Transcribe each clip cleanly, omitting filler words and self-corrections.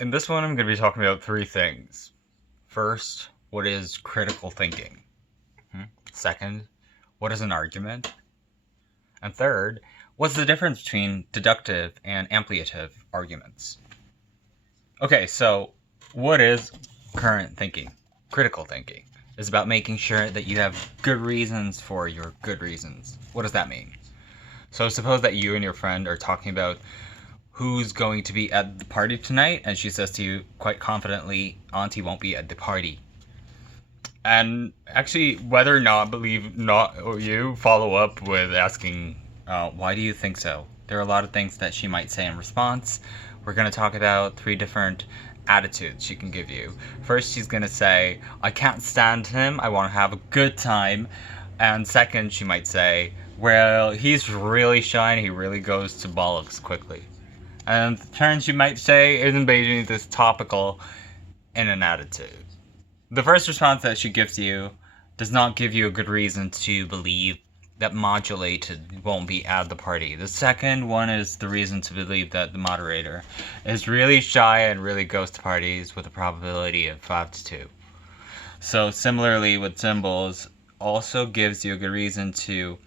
In this one, I'm going to be talking about three things. First, what is critical thinking? Second, what is an argument? And third, what's the difference between deductive and ampliative arguments? Okay, so what is current thinking? Critical thinking is about making sure that you have good reasons for your good reasons. What does that mean? So suppose that you and your friend are talking about who's going to be at the party tonight, and she says to you quite confidently, Auntie won't be at the party. And actually, whether or not believe not or you follow up with asking, why do you think so? There are a lot of things that she might say in response. We're going to talk about three different attitudes she can give you. First, she's going to say, I can't stand him. I want to have a good time. And second, she might say, well, he's really shy and he really goes to bollocks quickly. And in turn, she might say, isn't Beijing this topical in an attitude? The first response that she gives you does not give you a good reason to believe that modulated won't be at the party. The second one is the reason to believe that the moderator is really shy and really goes to parties with a probability of 5 to 2. So similarly with symbols, also gives you a good reason to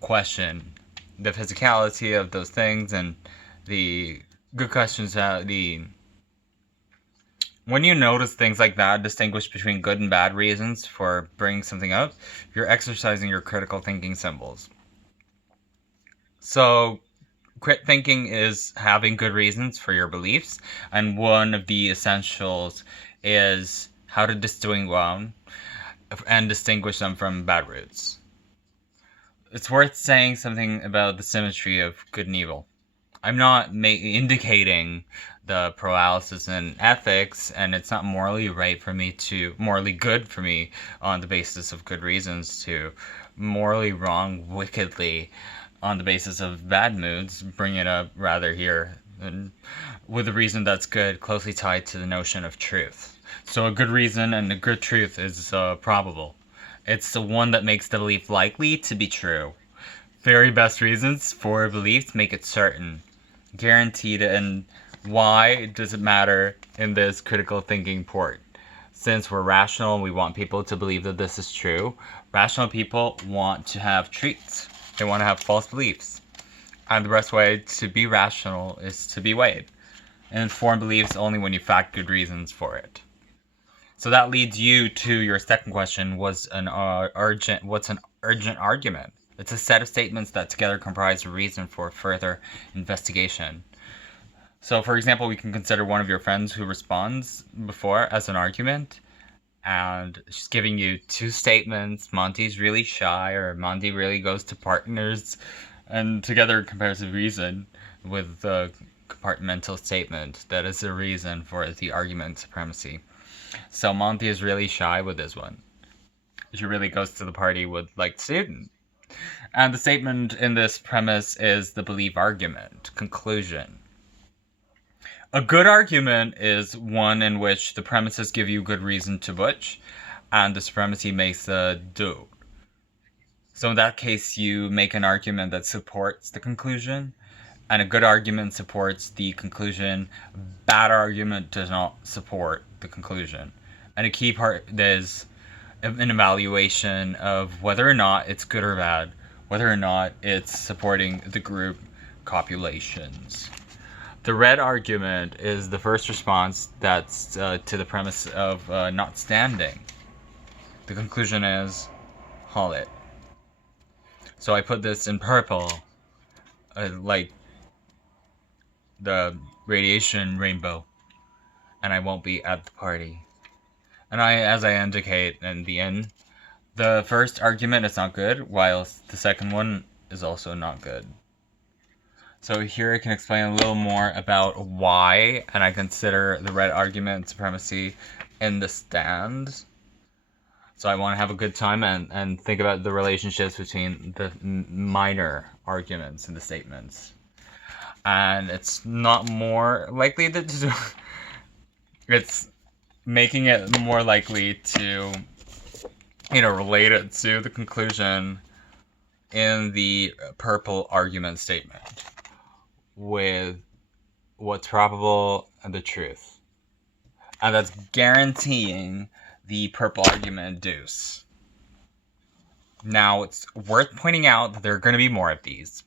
question the physicality of those things and the good questions when you notice things like that, distinguish between good and bad reasons for bringing something up, you're exercising your critical thinking symbols. So, crit thinking is having good reasons for your beliefs, and one of the essentials is how to distinguish one and distinguish them from bad roots. It's worth saying something about the symmetry of good and evil. I'm not indicating the paralysis in ethics, and it's not morally good for me on the basis of good reasons to morally wrong wickedly on the basis of bad moods, bring it up rather here and with a reason that's good, closely tied to the notion of truth. So a good reason and a good truth is probable. It's the one that makes the belief likely to be true. Very best reasons for beliefs make it certain, guaranteed. And why does it matter in this critical thinking port? Since we're rational and we want people to believe that this is true, rational people want to have treats. They want to have false beliefs. And the best way to be rational is to be weighed and form beliefs only when you fact good reasons for it. So that leads you to your second question: what's an urgent argument? It's a set of statements that together comprise a reason for further investigation. So, for example, we can consider one of your friends who responds before as an argument, and she's giving you two statements: Monty's really shy, or Monty really goes to partners, and together compares a reason with the compartmental statement that is the reason for the argument supremacy. So Monty is really shy with this one. She really goes to the party with like student. And the statement in this premise is the belief argument, conclusion. A good argument is one in which the premises give you good reason to butch, and the supremacy makes a do. So in that case, you make an argument that supports the conclusion, and a good argument supports the conclusion. Bad argument does not support the conclusion. And a key part is an evaluation of whether or not it's good or bad, whether or not it's supporting the group copulations. The red argument is the first response that's to the premise of not standing. The conclusion is, haul it. So I put this in purple, like the radiation rainbow, and I won't be at the party. And as I indicate in the end, the first argument is not good, whilst the second one is also not good. So here I can explain a little more about why, and I consider the red argument supremacy in the stand. So I want to have a good time and think about the relationships between the minor arguments in the statements. And it's not more likely to it's making it more likely to relate it to the conclusion in the purple argument statement with what's probable and the truth. And that's guaranteeing the purple argument deuce. Now, it's worth pointing out that there are going to be more of these.